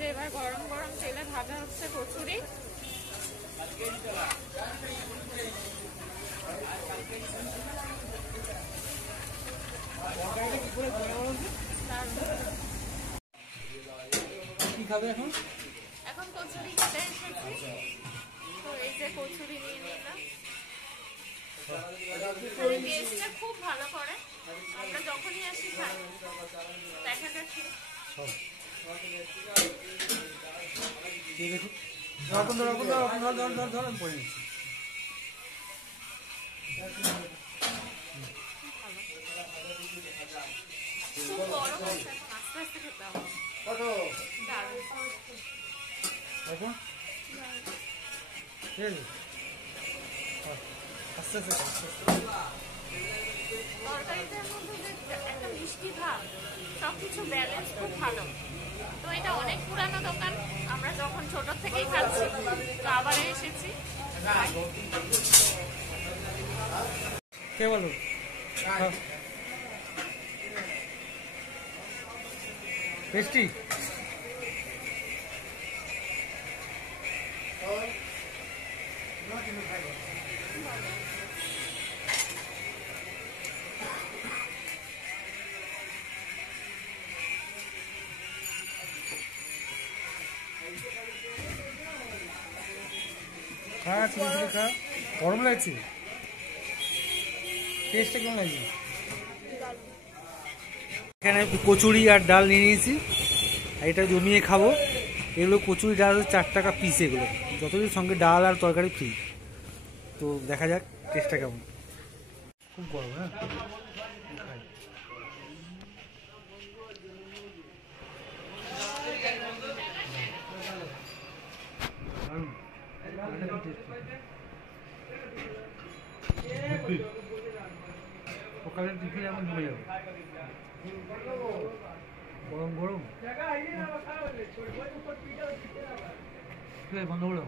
যে এবার গরম গরম তেলে ভাজা হচ্ছে কচুরি। কি খাবে এখন? এখন কচুরি খেতে এসেছি, তো এই যে কচুরি নিয়ে নিলাম। টেস্টটা খুব ভালো করে, আমরা যখনই আসি খাই। দেখা যাচ্ছে খুব গরম আছে, আস্তে আস্তে খেতে হবে। তরকারিটার মধ্যে যে একটা মিষ্টি ভাব, সবকিছু ব্যালেন্স খুব ভালো। তো এটা অনেক পুরানো দোকান, আমরা যখন ছোট থেকেই খাচ্ছি, তো আবার এসেছি। কে বলো? টেস্টি। খা ছোটো খা, গরম লাগছে। টেস্টটা কেমন লাগছে? এখানে কচুরি আর ডাল নিয়ে নিয়েছি, এটা জমিয়ে খাবো। এগুলো কচুরি ডাল 4 টাকা পিস, এগুলো যতদিন সঙ্গে ডাল আর তরকারি ফ্রি। তো দেখা যাক টেস্টটা কেমন। খুব গরম, হ্যাঁ সকালের টিফিন এমন জমে যাবে, গরম গরম। বন্ধ করো।